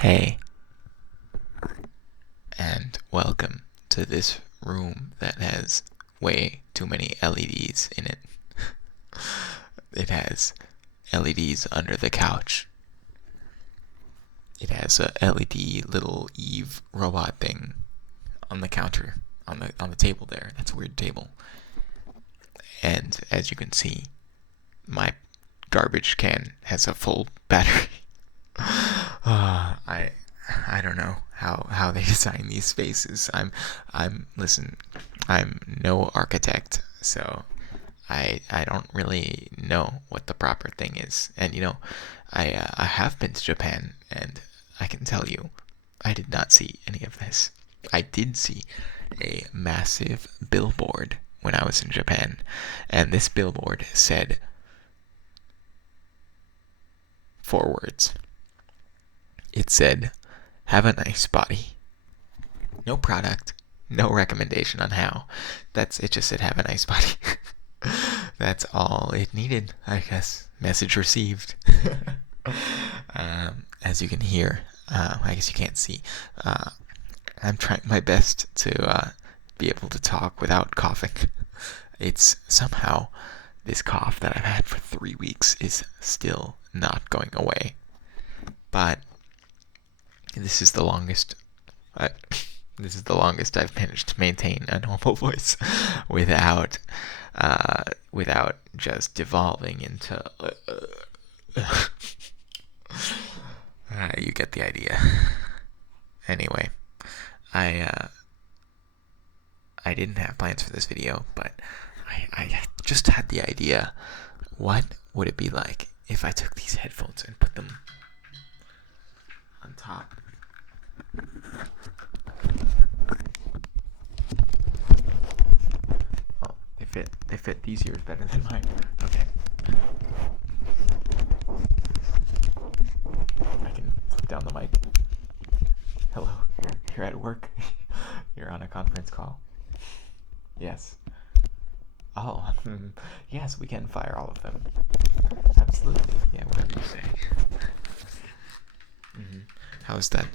Hey, and welcome to this room that has way too many LEDs in it. It has LEDs under the couch. It has a LED little Eve robot thing on the counter, on the table there. That's a weird table. And as you can see, my garbage can has a full battery. I don't know how they design these spaces. Listen, I'm no architect, so I don't really know what the proper thing is. And I have been to Japan, and I can tell you, I did not see any of this. I did see a massive billboard when I was in Japan, and this billboard said 4 words. It said, "Have a nice body." No product, no recommendation on how. It just said, "Have a nice body." That's all it needed, I guess. Message received. As you can hear, I guess you can't see. I'm trying my best to be able to talk without coughing. It's somehow this cough that I've had for 3 weeks is still not going away. But this is the longest. I, this is the longest I've managed to maintain a normal voice without without just devolving into. You get the idea. Anyway, I uh, I didn't have plans for this video, but I just had the idea. What would it be like if I took these headphones and put them on top? Oh, they fit these ears better than mine. Okay. I can flip down the mic. Hello, you're at work. You're on a conference call. Yes. Oh, yes, we can fire all of them. Absolutely. Yeah, whatever you say.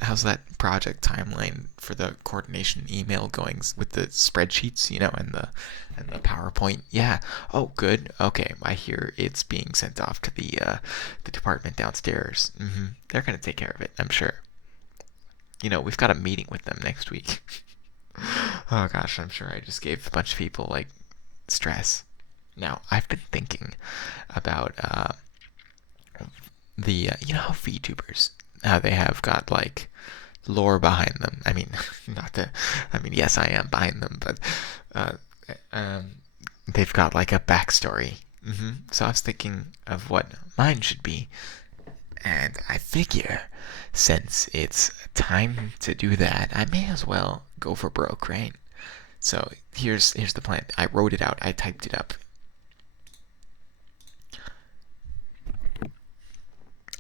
How's that project timeline for the coordination email going with the spreadsheets, and the PowerPoint? Yeah. Oh, good. Okay, I hear it's being sent off to the department downstairs. They're gonna take care of it, I'm sure. We've got a meeting with them next week. Oh gosh, I'm sure I just gave a bunch of people like stress. Now, I've been thinking about how VTubers, how they have got like lore behind them. I mean, not the, I mean, yes, I am behind them, but uh, um, they've got like a backstory. So I was thinking of what mine should be, and I figure since it's time to do that, I may as well go for broke, right? So here's the plan. I wrote it out. I typed it up.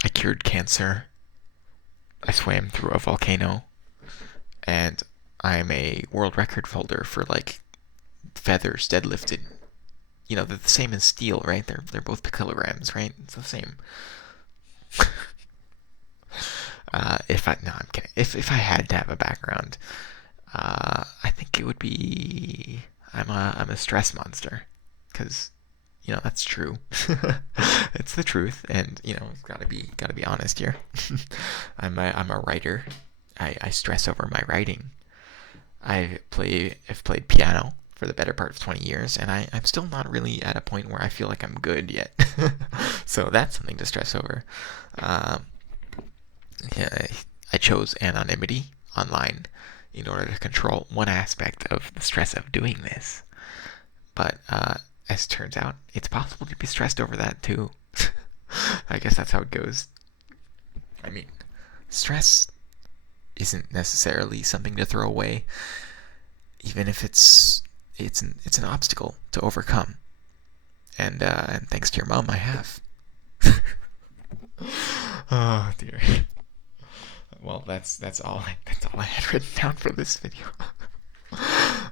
I cured cancer. I swam through a volcano, and I'm a world record holder for like feathers deadlifted. They're the same as steel, right? They're both kilograms, right? It's the same. If I no, I'm kidding. If I had to have a background, I think it would be I'm a stress monster, because that's true. It's the truth, and it's gotta be honest here. I'm a writer. I stress over my writing. I've played piano for the better part of 20 years, and I'm still not really at a point where I feel like I'm good yet. So that's something to stress over. Um, yeah, I chose anonymity online in order to control one aspect of the stress of doing this. But as it turns out, it's possible to be stressed over that too. I guess that's how it goes. I mean, stress isn't necessarily something to throw away, even if it's an obstacle to overcome. And thanks to your mom, I have. Oh dear. Well, that's all I had written down for this video.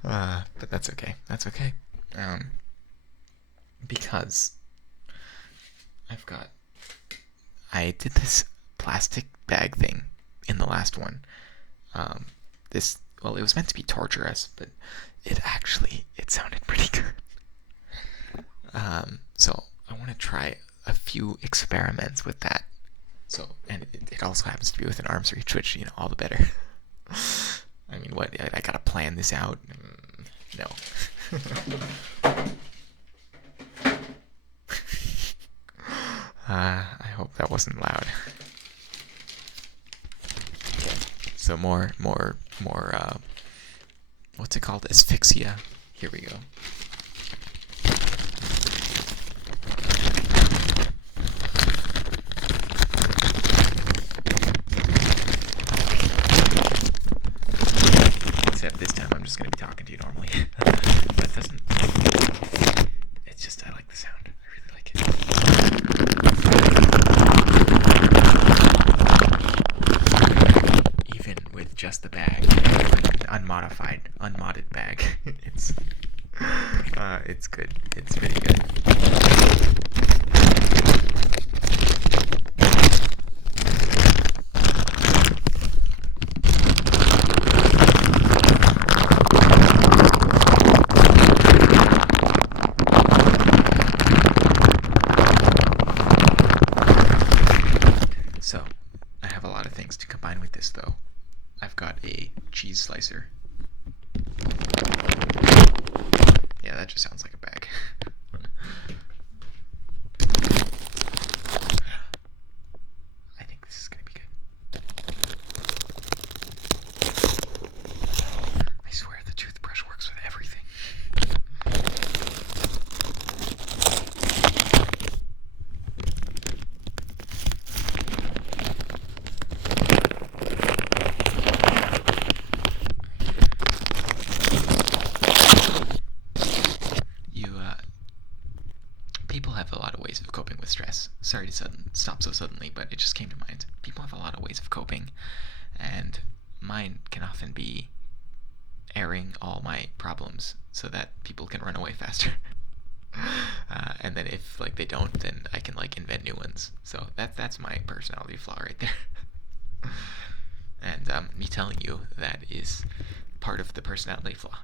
But that's okay. That's okay. Um, because I've got I did this plastic bag thing in the last one. This, well, it was meant to be torturous, but it sounded pretty good. So I want to try a few experiments with that. So, and it also happens to be with an arm's reach, which, all the better. I mean, what, I gotta plan this out? No. I hope that wasn't loud. Okay. So more, what's it called? Asphyxia. Here we go. Except this time I'm just going to be talking to you normally. That doesn't... It's just, I like the sound. I really like it. Even with just the bag, unmodded bag, it's good. It's really good. So, I have a lot of things to combine with this, though. I've got a cheese slicer. Yeah, that just sounds like a bag. I think this is gonna be good. I swear the toothbrush works with everything. People have a lot of ways of coping with stress. Sorry to stop so suddenly, but it just came to mind. People have a lot of ways of coping, and mine can often be airing all my problems so that people can run away faster. And then if they don't, then I can invent new ones. So that's my personality flaw right there. And me telling you that is part of the personality flaw.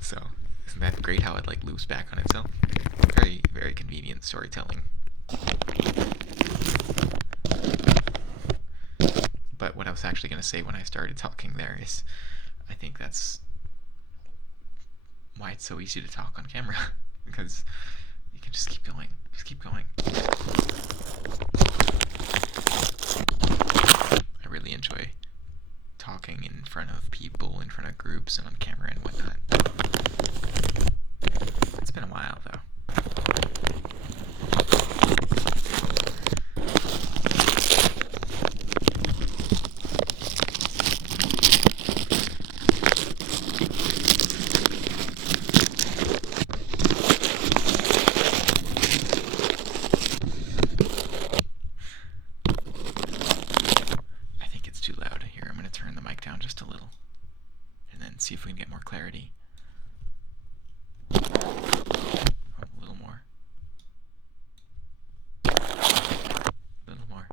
So isn't that great how it loops back on itself? Very, very convenient storytelling. But what I was actually going to say when I started talking there is, I think that's why it's so easy to talk on camera. Because you can just keep going. Just keep going. I really enjoy talking in front of people, in front of groups, and on camera and whatnot. It's been a while, though. I think it's too loud. Here, I'm going to turn the mic down just a little, and then see if we can get more clarity. A little more. A little more.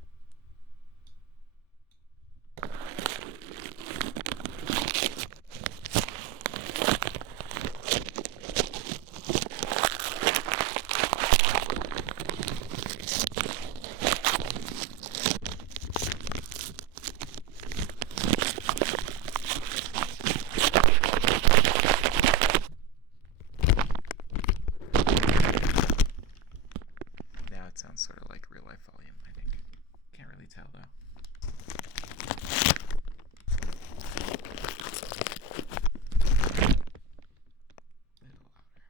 Sounds sort of like real life volume, I think. Can't really tell though. A little louder.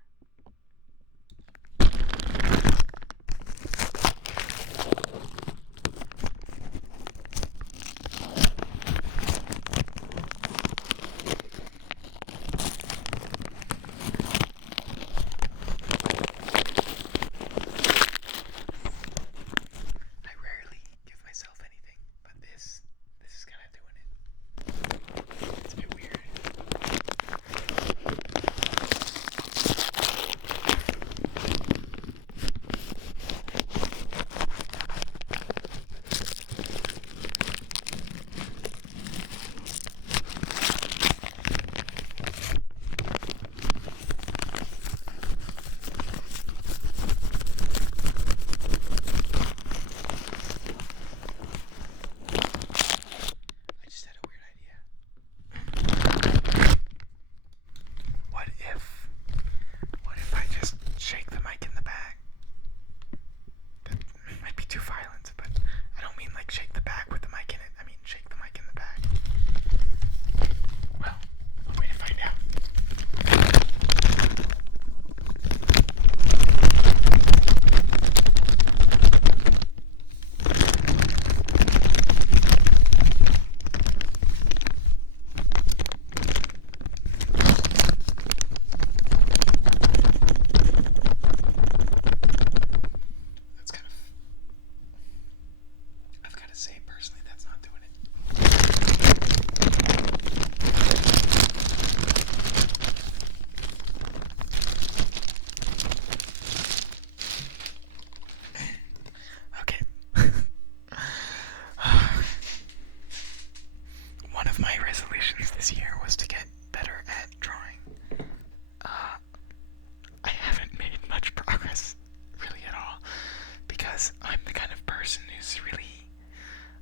is really,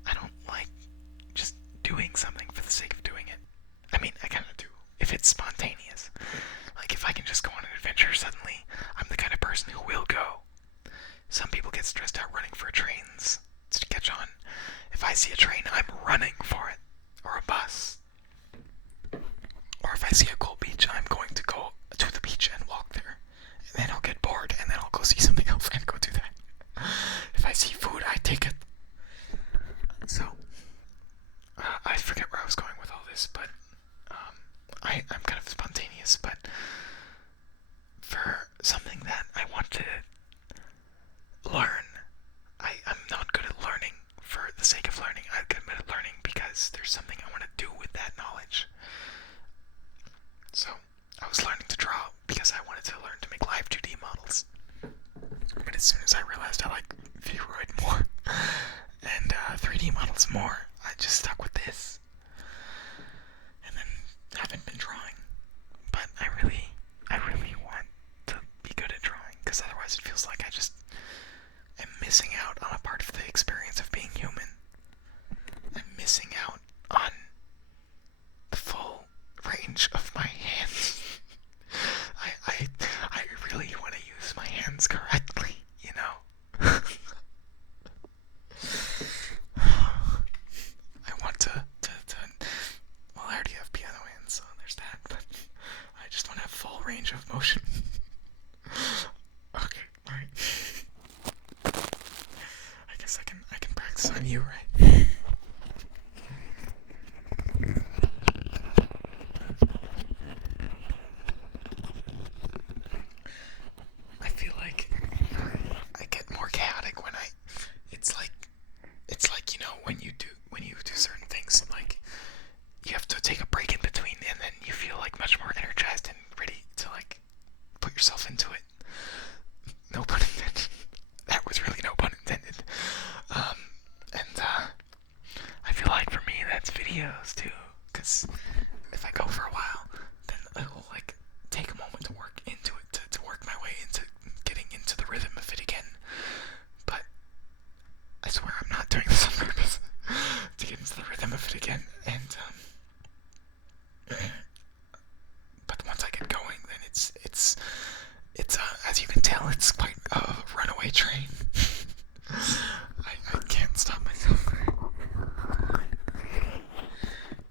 I don't like just doing something for the sake of doing it. I mean, I kind of do if it's spontaneous. Like if I can just go on an adventure suddenly, I'm the kind of person who will go. Some people get stressed out running for trains to catch on. If I see a train, I'm running for it. Or a bus. Or if I see a cool beach, I'm going to go to the beach and walk there. And then I'll get bored, and then I'll go see something else and go do that. If I see food, I take it. So, I forget where I was going with all this, but I'm kind of spontaneous, but for something that I want to learn, I'm not good at learning for the sake of learning. I'm good at learning because there's something I want to do with that knowledge. So, I was learning to draw because I wanted to learn to make live 2D models. But as soon as I realized I like Vroid more and 3D models more, I just stuck with this. And then haven't been drawing. But I really want to be good at drawing, because otherwise it feels like I just am missing out on a part of the experience of being human. I'm missing out on the full range of my hands. I really want to use my hands correctly, you know? I want to well, I already have piano hands, so there's that, but I just want to have full range of motion. Okay, alright. I guess I can practice on you, right? I feel like I get more chaotic when it's like, you know, when you do certain things, like you have to take a break in between, and then you feel like much more energized and ready to like put yourself into it. No pun intended. That was really no pun intended. And I feel like for me that's videos too, because if I go for a while, then it'll like take a moment to work into it, to work my way into getting into the rhythm of it again. But I swear I'm not doing this on purpose to get into the rhythm of it again. And but once I get going, then it's as you can tell, it's quite a runaway train. I can't stop myself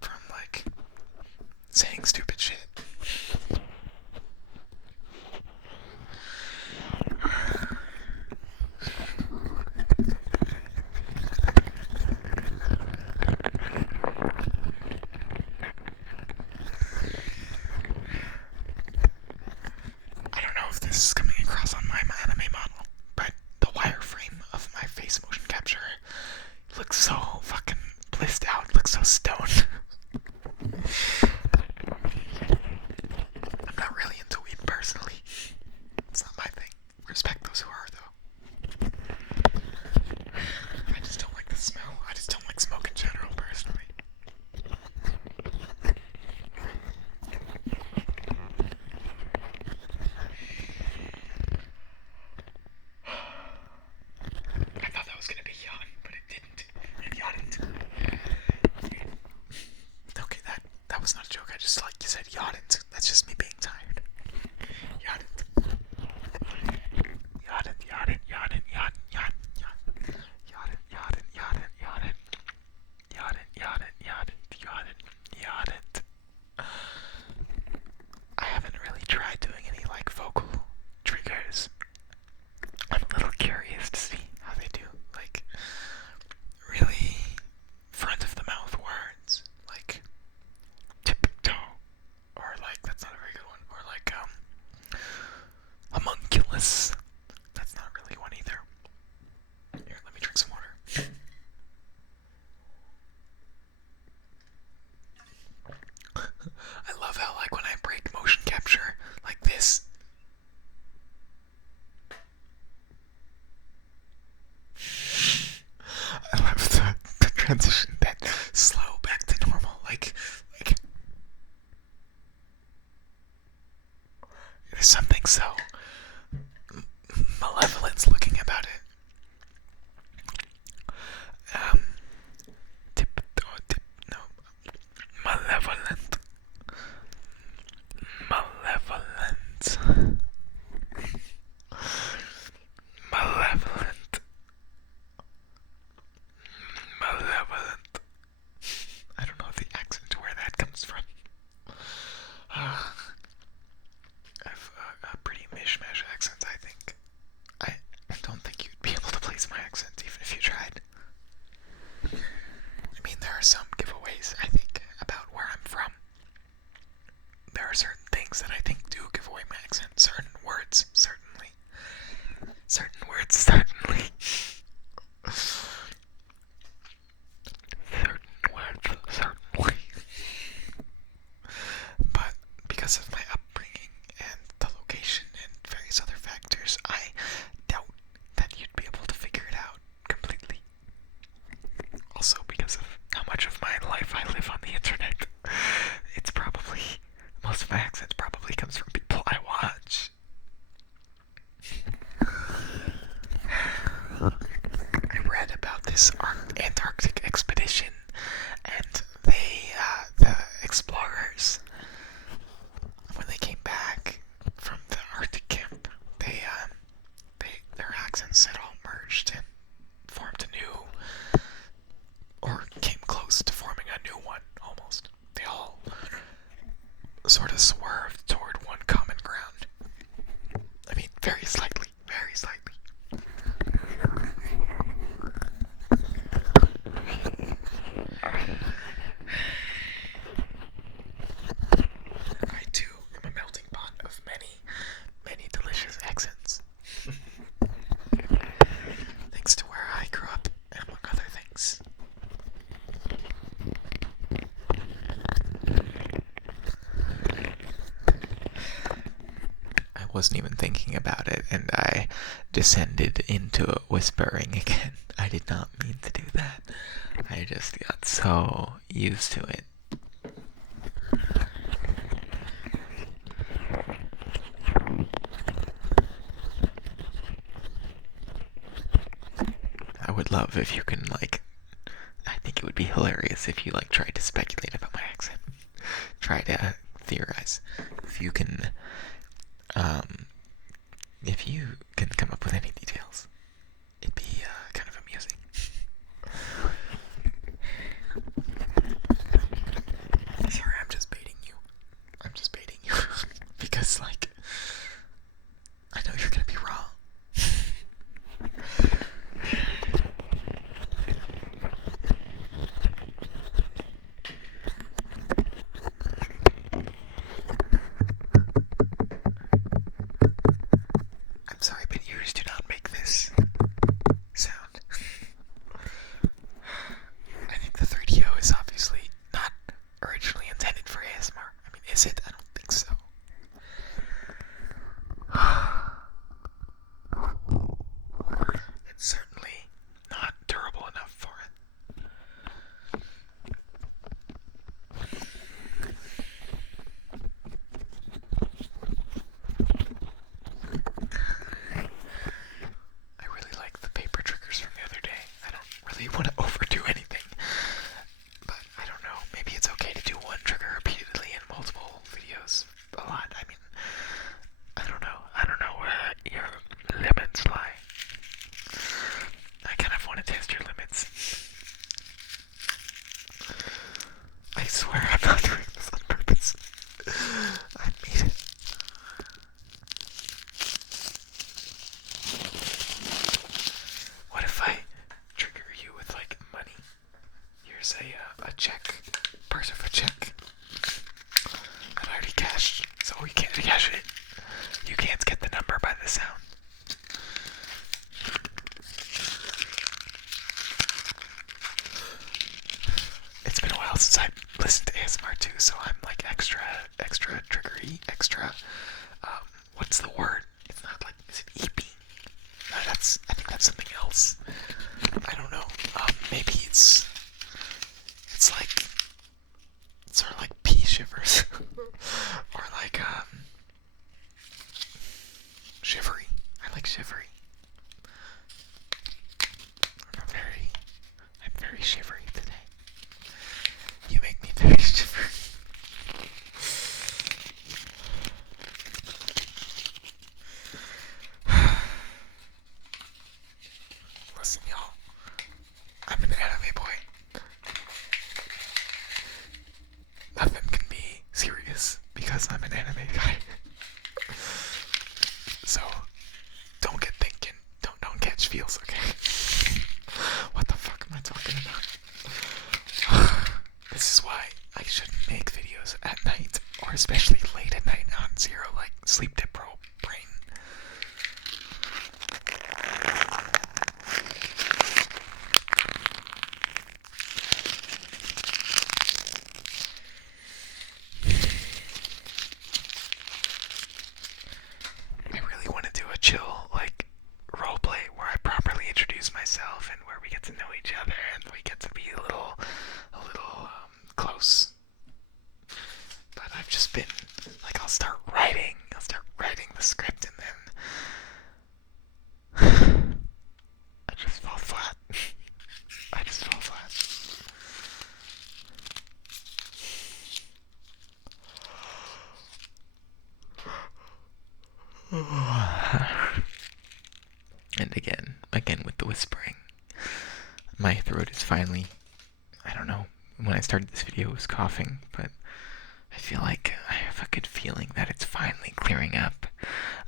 from like saying stupid shit. I don't know if this is coming across on my anime model, but the wireframe of my face motion capture looks so fucking blissed out, looks so stoned. I'm not really into weed personally. It's not my thing. Respect those who are, though. I just don't like the smell. I just don't like smoke in general, personally. I thought that was gonna be yawn, but it didn't. It yawned. Okay, that was not a joke. I just like you said yawned. That's just me being tired. Yawned. Yawned, yawned, yawned, yawned, yawned, yawned. Yawned, yawned, yawned, yawned. Yawned, yawned, yawned, yawned, yawned. I haven't really tried doing any like vocal triggers. I'm a little curious to see how they do, like, really front of the mouth words, like tiptoe, or like, that's not a very good one, or like, homunculus. That's not really one either. Here, let me drink some water. I love how, like, when I break motion capture like this, I love the transition, that slow back to normal, like there's something so malevolent looking about it. Certainly. Certain words, certainly. But because of my upbringing and the location and various other factors, I doubt that you'd be able to figure it out completely. Also, because of how much of my life I live on the internet, it's probably, most of my accents probably comes from people I watch. I read about this Antarctic expedition, and the explorers, when they came back from the Arctic camp, their accents had all merged and formed a new, or came close to forming a new one, almost. They all sort of swerved toward one common ground. I mean, very slightly, very slightly. I too am a melting pot of many, many delicious accents. Thanks to where I grew up, among other things. I wasn't even thinking about it, and I descended into whispering again. I did not mean to do that. I just got so used to it. I would love if you can, I think it would be hilarious if you, tried to speculate about my accent. Try to theorize. If you can, come up with any details, it'd be, kind of amusing. Sorry, I'm just baiting you. Because, I know you're gonna be wrong. I'm sorry, but ears do not make this sound. I think the 3DO is obviously not originally intended for ASMR. I mean, is it? I don't think so. It's certainly not durable enough for it. I really like the paper triggers from the other day. I don't really want to overdo anything, but I don't know. Maybe it's okay to do one trigger repeatedly in multiple videos a lot. I mean, I don't know. I don't know where your limits lie. I kind of want to test your limits. I swear I'm not doing this on purpose. I mean it. What if I trigger you with money? Here's a check, part of a check that I already cashed, so we can't cash it. You can't get the number by the sound. It's been a while since I listened to ASMR too, so I'm extra triggery, extra, what's the word? It's not is it eeping? No, I think that's something else. I don't know. Maybe it's sort of like pea shivers. Or shivery. I like shivery. I'm very shivery today. You make me very shivery. Listen, y'all. I'm an anime boy. Nothing can be serious because I'm an anime guy. So, don't get thinking. Don't catch feels, okay? What the fuck am I talking about? This is why I shouldn't make videos at night, or especially late at night on zero, sleep deprived brain. whispering. My throat is finally, I don't know, when I started this video it was coughing, but I feel like I have a good feeling that it's finally clearing up.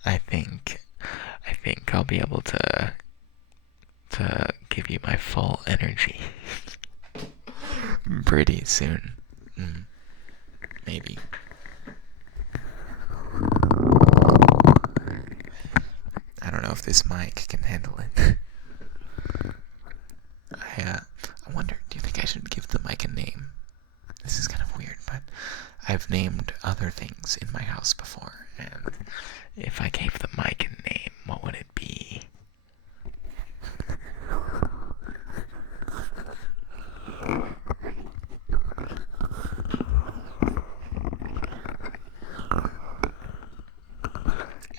I think I'll be able to give you my full energy pretty soon. Maybe. I don't know if this mic can handle it. I wonder, do you think I should give the mic a name? This is kind of weird, but I've named other things in my house before, and if I gave the mic a name, what would it be?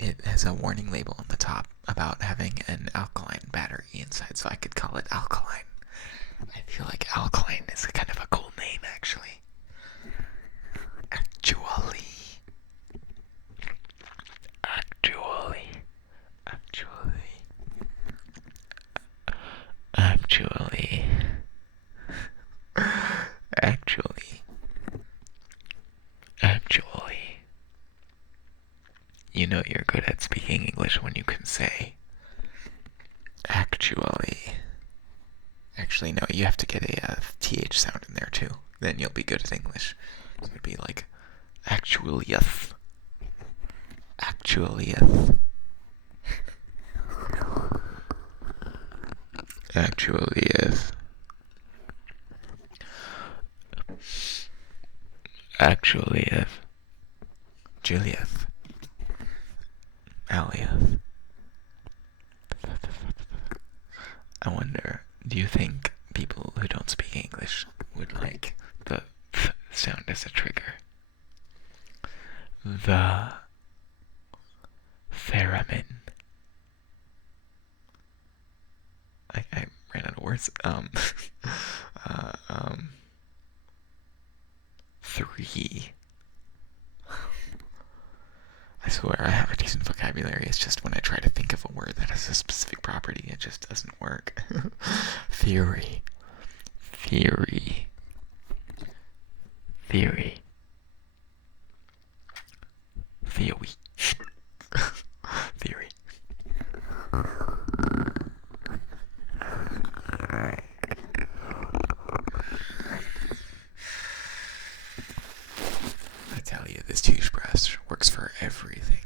It has a warning label on the top about having an alkaline battery inside, so I could call it Alkaline. I feel like Alkaline is kind of a cool name, actually. Actually. You know you're good at speaking English when you can say, actually. Actually, no, you have to get a TH sound in there too. Then you'll be good at English. So it'd be like, actuallyeth. Actuallyeth. Actuallyeth. Actuallyeth. Julieth. Alieth. I wonder, do you think people who don't speak English would like the th sound as a trigger? The theremin. I ran out of words. 3. I swear I have a decent vocabulary, it's just when I try to think of a word that has a specific property, it just doesn't work. Theory. Theory. Theory. Theory. Theory. I tell you, this toothbrush works for everything.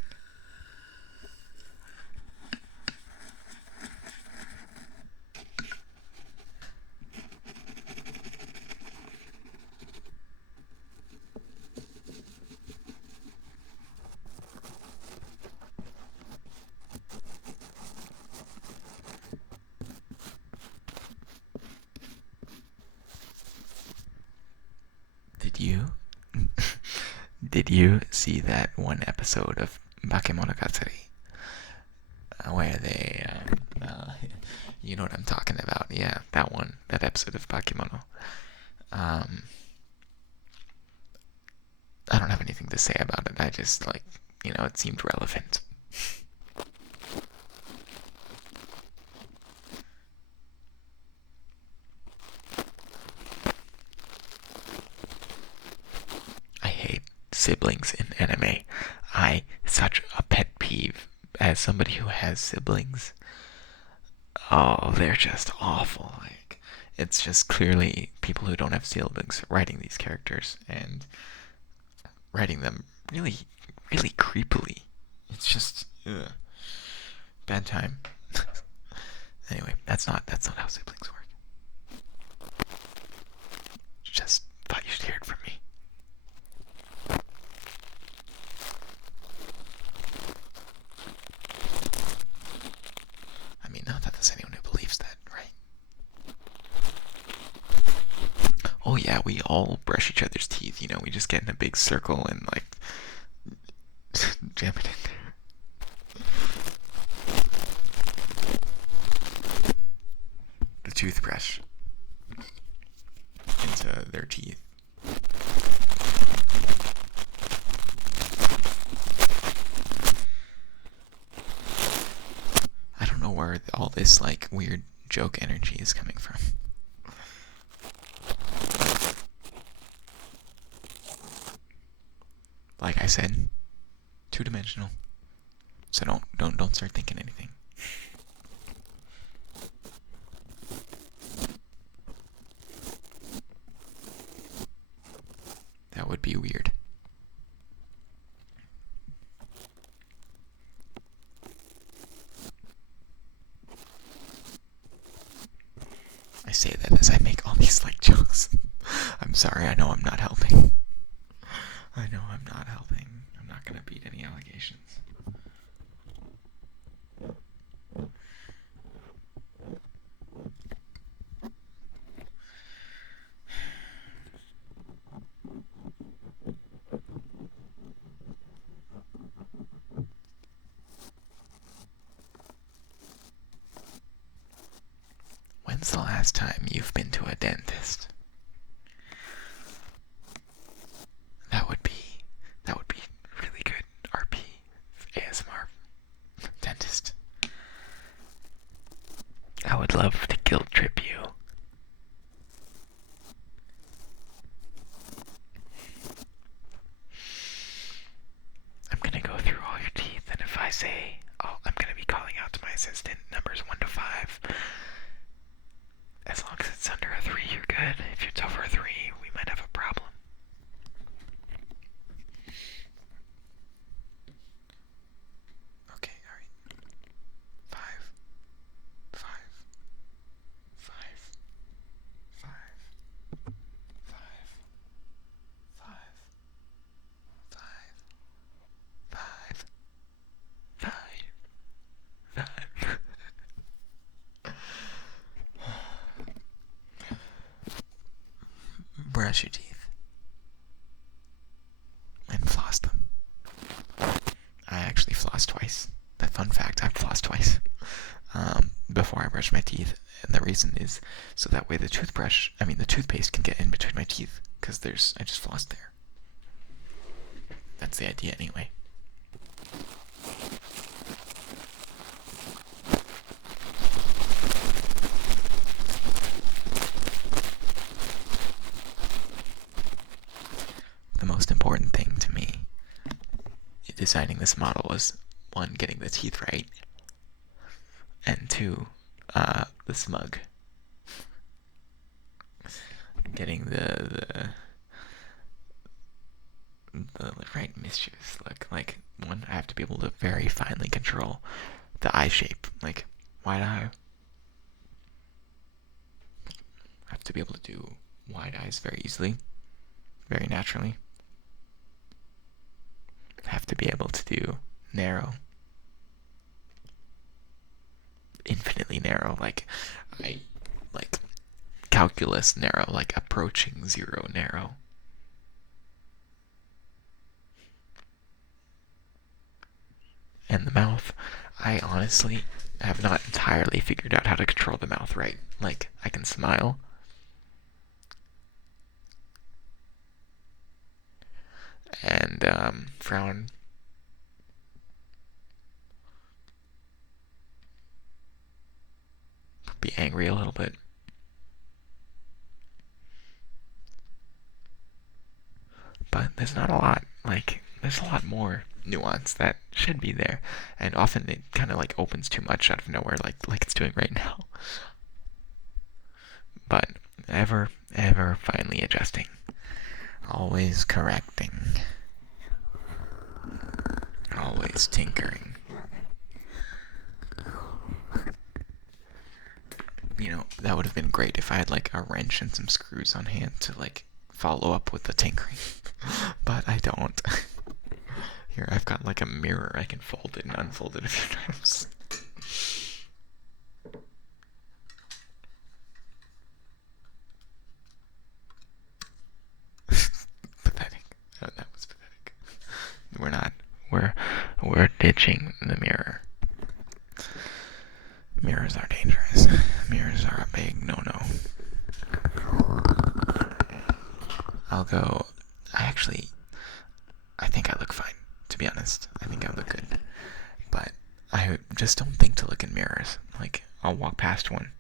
Did you see that one episode of Bakemonogatari where they, you know what I'm talking about? Yeah, that one, that episode of Bakemono. I don't have anything to say about it. I just it seemed relevant. Siblings in anime. Such a pet peeve as somebody who has siblings. Oh, they're just awful. It's just clearly people who don't have siblings writing these characters and writing them really, really creepily. It's just bad time. Anyway, that's not how siblings work. Just thought you should hear it from me. Not that there's anyone who believes that, right? Oh yeah, we all brush each other's teeth, we just get in a big circle and jam it in there. The toothbrush into their teeth. Where all this weird joke energy is coming from. Like I said, two-dimensional. So don't start thinking anything. That would be weird. I say that as I make all these like jokes. I'm sorry, I know I'm not helping. I know I'm not helping. I'm not gonna beat any allegations. When's the last time you've been to a dentist? That would be really good. RP, ASMR, dentist. I would love to guilt trip you. I'm gonna go through all your teeth, and if I say, oh, I'm gonna be calling out to my assistant, numbers 1 to 5. As long as it's under a 3, you're good. If it's over a 3, we might have a problem. Okay, alright. 5, 5, 5, 5, 5, 5, 5, 5, 5. Brush your teeth and floss them. I actually floss twice. That fun fact, I've flossed twice before I brush my teeth, and the reason is so that way the toothpaste can get in between my teeth, because I just flossed there. That's the idea anyway. The most important thing to me in designing this model was, 1, getting the teeth right, and 2, the smug. Getting the right mischievous look. Like, 1, I have to be able to very finely control the eye shape. Like, wide eye. I have to be able to do wide eyes very easily, very naturally. Have to be able to do narrow, infinitely narrow, like calculus narrow, like approaching 0 narrow. And the mouth, I honestly have not entirely figured out how to control the mouth right. Like, I can smile, and frown, be angry a little bit. But there's not a lot. Like, there's a lot more nuance that should be there, and often it kind of like opens too much out of nowhere, like it's doing right now. But ever finally adjusting, always correcting, always tinkering. That would have been great if I had like a wrench and some screws on hand to like follow up with the tinkering. But I don't. Here, I've got like a mirror. I can fold it and unfold it a few times. Pathetic. Oh, that was pathetic. We're not. We're ditching the mirror. Mirrors are dangerous. Mirrors are a big no-no. I'll go. I think I look fine, to be honest. I think I look good. But I just don't think to look in mirrors. Like, I'll walk past one,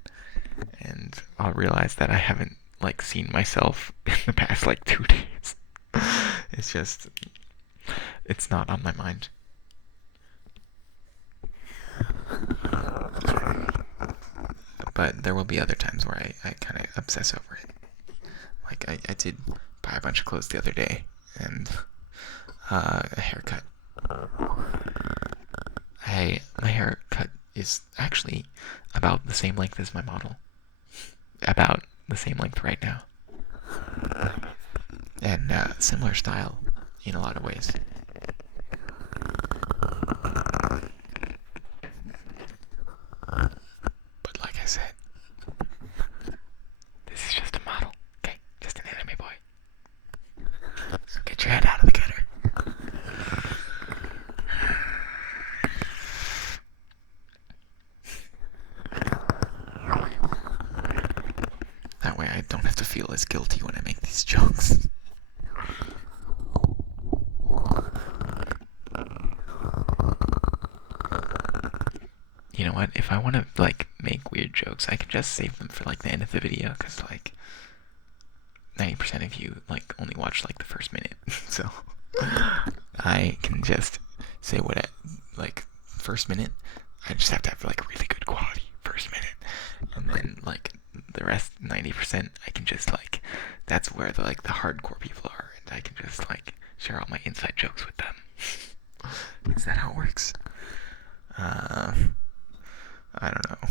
and I'll realize that I haven't like seen myself in the past like 2 days. It's just, it's not on my mind. But there will be other times where I kind of obsess over it. Like I did buy a bunch of clothes the other day, and a haircut. My haircut is actually about the same length as my model. About the same length right now. And similar style in a lot of ways. But like I said, this is just a model, okay? Just an anime boy. So get your head out of the gutter. That way I don't have to feel as guilty when I make these jokes. You know what? If I want to like make weird jokes, I can just save them for like the end of the video, because like 90% of you like only watch like the first minute. So I can just say what I like first minute. I just have to have like really good quality first minute, and then like the rest 90% I can just like, that's where the like the hardcore people are, and I can just like share all my inside jokes with them. Is that how it works? I don't know.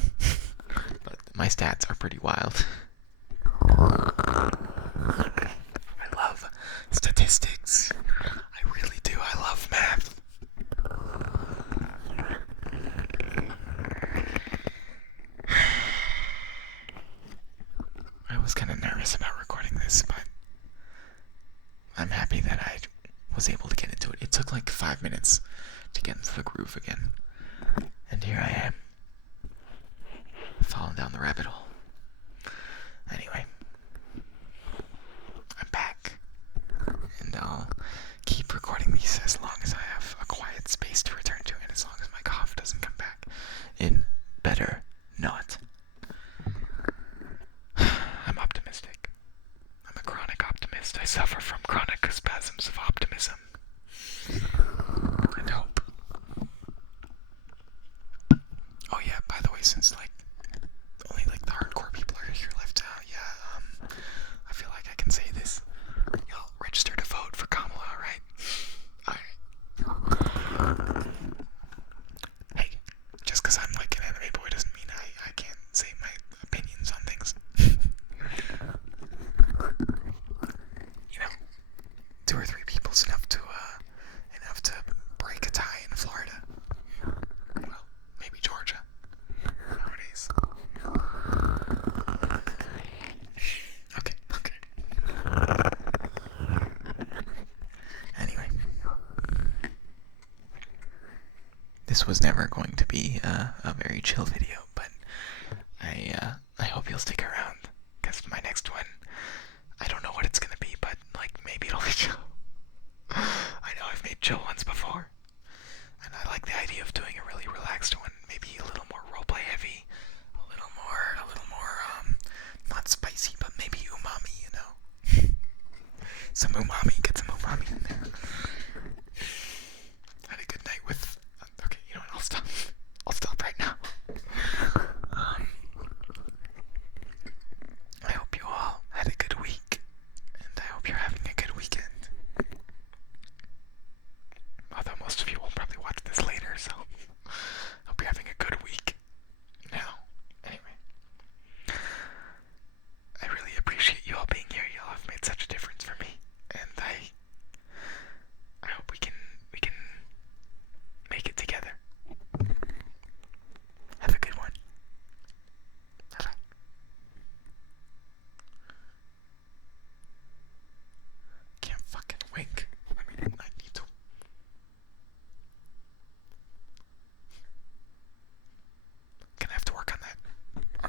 But my stats are pretty wild. I love statistics. I really do. I love math. I was kind of nervous about recording this, but I'm happy that I was able to get into it. It took like 5 minutes to get into the groove again. And here I am, falling down the rabbit hole. Anyway, I'm back, and I'll keep recording these as long as I have a quiet space to return to, and as long as my cough doesn't come back. It better not. I'm optimistic. I'm a chronic optimist. I suffer from chronic spasms of optimism and hope. Oh yeah, by the way, since like only like the hardcore people are here left out, yeah, I feel like I can say this. Y'all register to vote for Kamala, right? Alright. Hey, just because I'm like an anime boy doesn't mean I can't say my opinions on things. You know, 2 or 3 people's enough to break a tie in Florida. Well, maybe Georgia nowadays. Okay. Anyway, this was never going to be a very chill video, but I hope you'll stick around, because my next one, I don't know what it's gonna be, but like maybe it'll be chill. I know I've made chill ones before, and I like the idea of doing a really relaxed one, maybe a little more roleplay heavy, a little more, not spicy, but maybe umami, you know. Some umami, get some umami in there. Had a good night with, okay, you know what, I'll stop right now. I hope you all had a good week, and I hope you're having a good weekend. Although most of you will probably watch this later, so hope you're having a good week. Now, anyway, I really appreciate you all being here. You all have made such a difference for me, and I hope we can make it together. Have a good one. Bye. Can't fucking wink. I need to. Gonna have to work on that.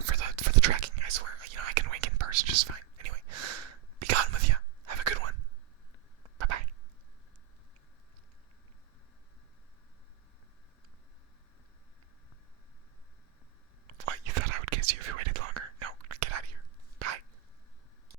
For the tracking, I swear. You know, I can wink in person just fine.